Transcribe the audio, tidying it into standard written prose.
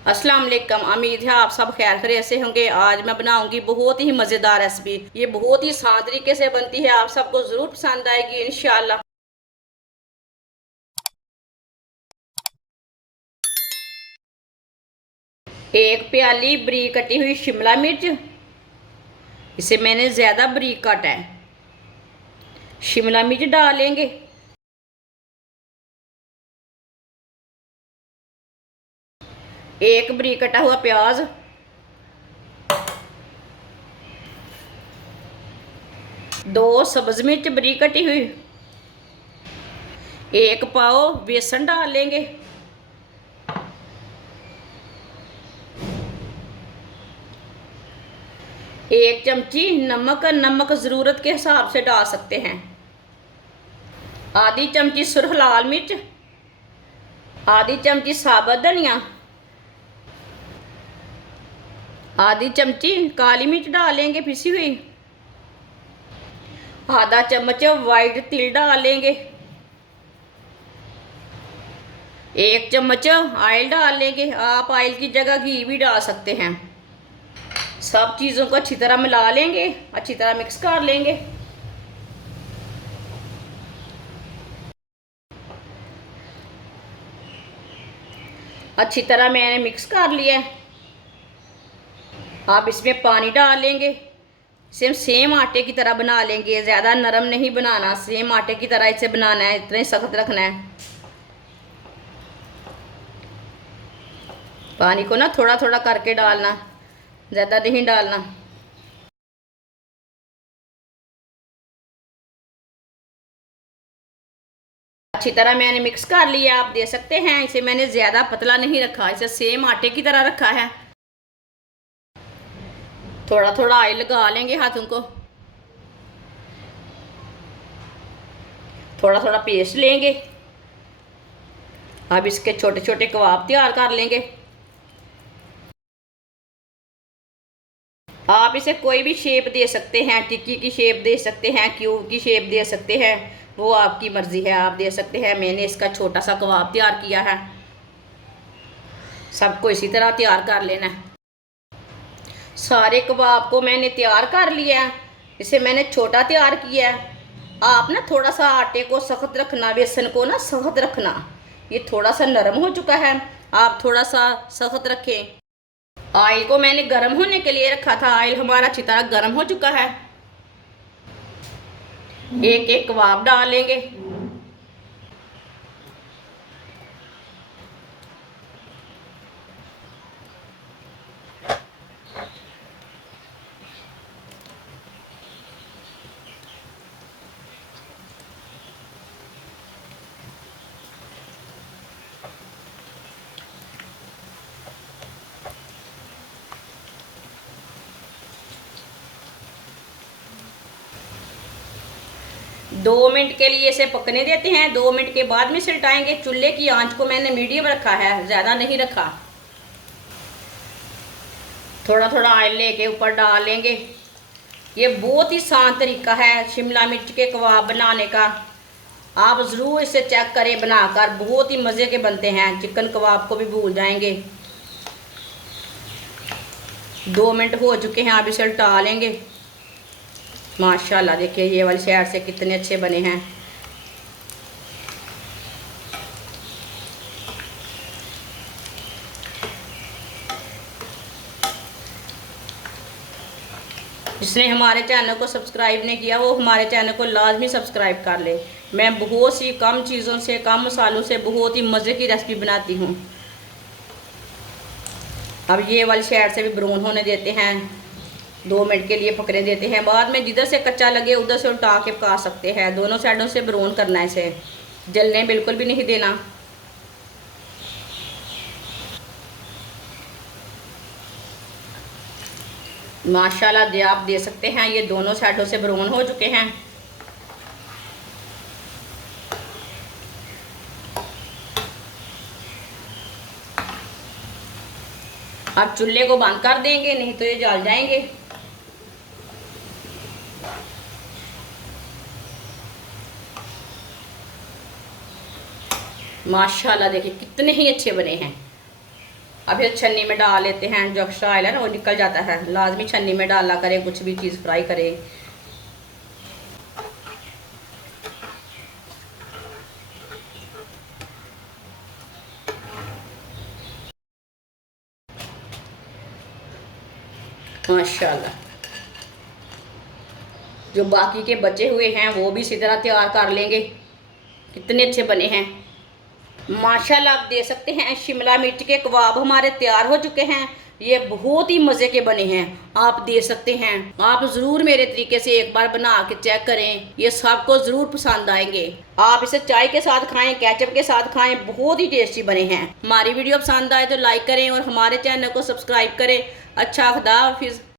अस्सलाम वालेकुम। उम्मीद है आप सब खैर खैरियत से होंगे। आज मैं बनाऊंगी बहुत ही मज़ेदार रेसिपी। ये बहुत ही आसान तरीके से बनती है, आप सबको ज़रूर पसंद आएगी इंशाल्लाह। एक प्याली बारीक कटी हुई शिमला मिर्च, इसे मैंने ज़्यादा बारीक काटा है। शिमला मिर्च डालेंगे। एक बारीक कटा हुआ प्याज, दो सब्ज मिर्च बारीक कटी हुई, एक पाव बेसन डालेंगे, एक चमची नमक। नमक ज़रूरत के हिसाब से डाल सकते हैं। आधी चमची सुरख लाल मिर्च, आधी चमची साबुत धनिया, आधी चमची काली मिर्च डालेंगे पिसी हुई, आधा चम्मच वाइट तिल डालेंगे, एक चम्मच ऑयल डालेंगे। आप ऑयल की जगह घी भी डाल सकते हैं। सब चीज़ों को अच्छी तरह मिला लेंगे, अच्छी तरह मिक्स कर लेंगे। अच्छी तरह मैंने मिक्स कर लिया है। आप इसमें पानी डाल लेंगे। सेम आटे की तरह बना लेंगे, ज़्यादा नरम नहीं बनाना, सेम आटे की तरह इसे बनाना है, इतना ही सख्त रखना है। पानी को ना थोड़ा थोड़ा करके डालना, ज़्यादा नहीं डालना। अच्छी तरह मैंने मिक्स कर लिया, आप दे सकते हैं। इसे मैंने ज़्यादा पतला नहीं रखा, इसे सेम आटे की तरह रखा है। थोड़ा थोड़ा ऑयल लगा लेंगे हाथों को, थोड़ा थोड़ा पेस्ट लेंगे। अब इसके छोटे छोटे कबाब तैयार कर लेंगे। आप इसे कोई भी शेप दे सकते हैं, टिक्की की शेप दे सकते हैं, क्यूब की शेप दे सकते हैं, वो आपकी मर्ज़ी है, आप दे सकते हैं। मैंने इसका छोटा सा कबाब तैयार किया है। सबको इसी तरह तैयार कर लेना है। सारे कबाब को मैंने तैयार कर लिया है। इसे मैंने छोटा तैयार किया है। आप ना थोड़ा सा आटे को सख्त रखना, बेसन को ना सख्त रखना। ये थोड़ा सा नरम हो चुका है, आप थोड़ा सा सख्त रखें। ऑयल को मैंने गर्म होने के लिए रखा था। ऑयल हमारा अच्छी तरह गर्म हो चुका है। एक एक कबाब डालेंगे। दो मिनट के लिए इसे पकने देते हैं। 2 मिनट के बाद में इसे उल्टाएंगे। चूल्हे की आंच को मैंने मीडियम रखा है, ज़्यादा नहीं रखा। थोड़ा थोड़ा ऑयल लेके ऊपर डालेंगे। ये बहुत ही आसान तरीका है शिमला मिर्च के कबाब बनाने का। आप ज़रूर इसे चेक करें बनाकर, बहुत ही मज़े के बनते हैं। चिकन कबाब को भी भूल जाएंगे। 2 मिनट हो चुके हैं, आप इसे उल्टा लेंगे। माशाल्लाह देखिए ये वाली साइड से कितने अच्छे बने हैं। जिसने हमारे चैनल को सब्सक्राइब नहीं किया वो हमारे चैनल को लाजमी सब्सक्राइब कर ले। मैं बहुत सी कम चीज़ों से, कम मसालों से बहुत ही मज़े की रेसिपी बनाती हूँ। अब ये वाली साइड से भी ब्राउन होने देते हैं। 2 मिनट के लिए पकने देते हैं। बाद में जिधर से कच्चा लगे उधर से उल्टा के पका सकते हैं। दोनों साइडों से ब्राउन करना है, इसे जलने बिल्कुल भी नहीं देना। माशाल्लाह आप दे सकते हैं, ये दोनों साइडों से ब्राउन हो चुके हैं। अब चूल्हे को बंद कर देंगे, नहीं तो ये जल जाएंगे। माशाल्लाह देखिए कितने ही अच्छे बने हैं। अब ये छन्नी में डाल लेते हैं, जो एक्स्ट्रा ऑयल है ना वो निकल जाता है। लाजमी छन्नी में डाला करें कुछ भी चीज़ फ्राई करें। माशाल्लाह, जो बाकी के बचे हुए हैं वो भी इसी तरह तैयार कर लेंगे। कितने अच्छे बने हैं माशाल्लाह। आप देख सकते हैं शिमला मिर्च के कबाब हमारे तैयार हो चुके हैं। ये बहुत ही मज़े के बने हैं, आप देख सकते हैं। आप ज़रूर मेरे तरीके से एक बार बना के चेक करें, ये सबको ज़रूर पसंद आएंगे। आप इसे चाय के साथ खाएं, केचप के साथ खाएं, बहुत ही टेस्टी बने हैं। हमारी वीडियो पसंद आए तो लाइक करें और हमारे चैनल को सब्सक्राइब करें। अच्छा, खुदा हाफिज़।